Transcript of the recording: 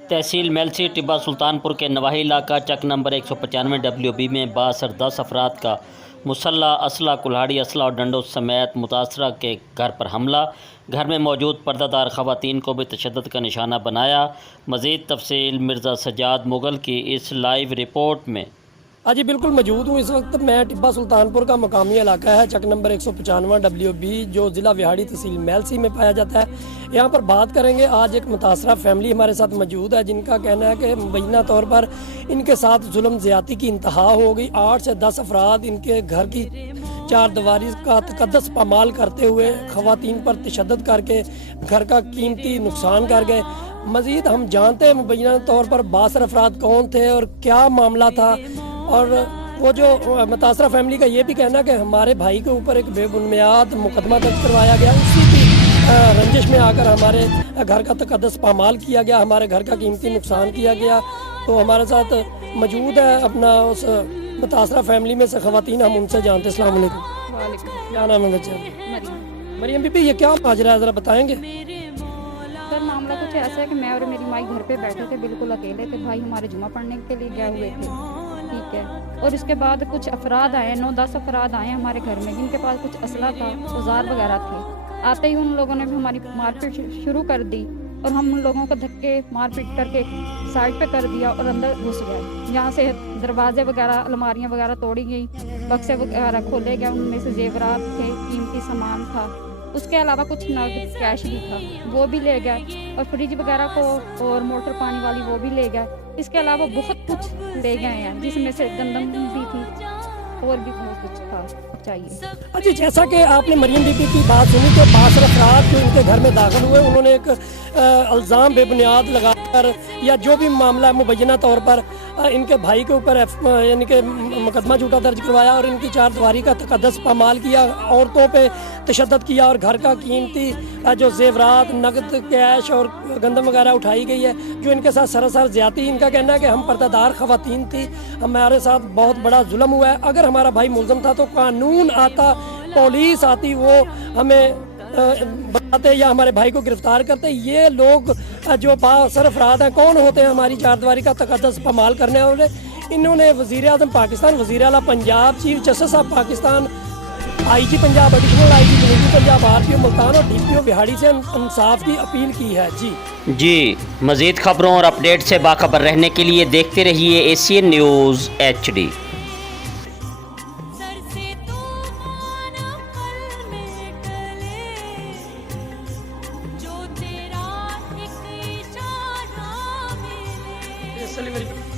तहसील मेलसी टिब्बा सुल्तानपुर के नवाही इलाका चक number 195 WB में बासर 10 अफराद का मुसल्ला असला कुल्हाड़ी असला और डंडों समेत मुतासरा के घर पर हमला। घर में मौजूद पर्दादार ख़वातीन को भी तशद्दुद का निशाना बनाया। मज़ीद तफसील मिर्ज़ा सज्जाद मुगल की इस लाइव रिपोर्ट में। हाँ जी, बिल्कुल मौजूद हूँ इस वक्त। मैं टिब्बा सुल्तानपुर का मकामी इलाका है, चक नंबर 195 WB जो ज़िला विहाड़ी तहसील मेलसी में पाया जाता है। यहाँ पर बात करेंगे, आज एक मुतासरा फैमिली हमारे साथ मौजूद है जिनका कहना है कि मुबैना तौर पर इनके साथ जुल्म ज़्यादती की इंतहा हो गई। 8 से 10 अफराद इनके घर की चार दीवारी का तकद्दस पामाल करते हुए ख़वातीन पर तशद्दुद करके घर का कीमती नुकसान कर गए। मज़ीद हम जानते हैं मुबैना तौर पर बासर अफराद कौन थे और क्या मामला था। और वो जो मुतासरा फैमिली का ये भी कहना कि हमारे भाई के ऊपर एक बेबुनियाद मुकदमा दर्ज करवाया गया, उसी की रंजिश में आकर हमारे घर का तकद्दस पामाल किया गया, हमारे घर का कीमती नुकसान किया गया। तो हमारे साथ मौजूद है अपना उस मुतासरा फैमिली में से ख़वातीन, हम उनसे जानते हैं। अस्सलाम वालेकुम। क्या नाम है बच्चा? मरियम बीबी, ये क्या माजरा है, ज़रा बताएंगे? सर मामला कुछ ऐसा है कि मैं और मेरी माई घर पे बैठे थे, बिल्कुल अकेले थे। भाई हमारे जुमा पढ़ने के लिए गए हुए थे, ठीक है। और इसके बाद कुछ अफराद आए, 9-10 अफराद आए हमारे घर में जिनके पास कुछ असला था, औजार वगैरह थे। आते ही उन लोगों ने भी हमारी मारपीट शुरू कर दी और हम उन लोगों को धक्के मारपीट करके साइड पे कर दिया और अंदर घुस गए। यहाँ से दरवाजे वगैरह, अलमारियाँ वगैरह तोड़ी गई, बक्से वगैरह खोले गए, उनमें से जेवरात थे, कीमती सामान था। उसके अलावा कुछ नगद कैश भी था, वो भी ले गए। और फ्रिज वगैरह को और मोटर पानी वाली वो भी ले गए। इसके अलावा बहुत कुछ ले गए हैं, जिसमें से गंदम भी थी और भी बहुत कुछ था चाहिए। अच्छा, जैसा कि आपने मरियम बीबी की बात सुनी कि बासर अफराद जो इनके घर में दाखिल हुए, उन्होंने एक इल्ज़ाम बेबुनियाद लगाकर या जो भी मामला मुबैना तौर पर इनके भाई के ऊपर यानी कि मुकदमा झूठा दर्ज करवाया और इनकी चार दीवारी का तकद्दस पामाल किया, औरतों पे तशद्दुद किया और घर का कीमती जो जेवरात, नकद, कैश और गंदम वगैरह उठाई गई है, जो इनके साथ सरासर ज़्यादती। इनका कहना है कि हम पर्दादार ख़वातीन थी, हमारे साथ बहुत बड़ा जुल्म हुआ है। अगर हमारा भाई मुल्ज़म था तो कानून आता, पुलिस आती, वो हमें बताते या हमारे भाई को गिरफ्तार करते। ये लोग जो बासर अफराद हैं, कौन होते हैं हमारी चारदीवारी का तकद्दस पामाल करने वाले? इन्होंने वज़ीर आज़म पाकिस्तान, वज़ीर आला Punjab, chief justice of Pakistan, IG Punjab, additional IG जनूबी पंजाब, RPO मुल्तान और DPO बिहाड़ी से इंसाफ की अपील की है। जी मज़ीद खबरों और अपडेट से बाखबर रहने के लिए देखते रहिए एशियन न्यूज़ HD। Delivery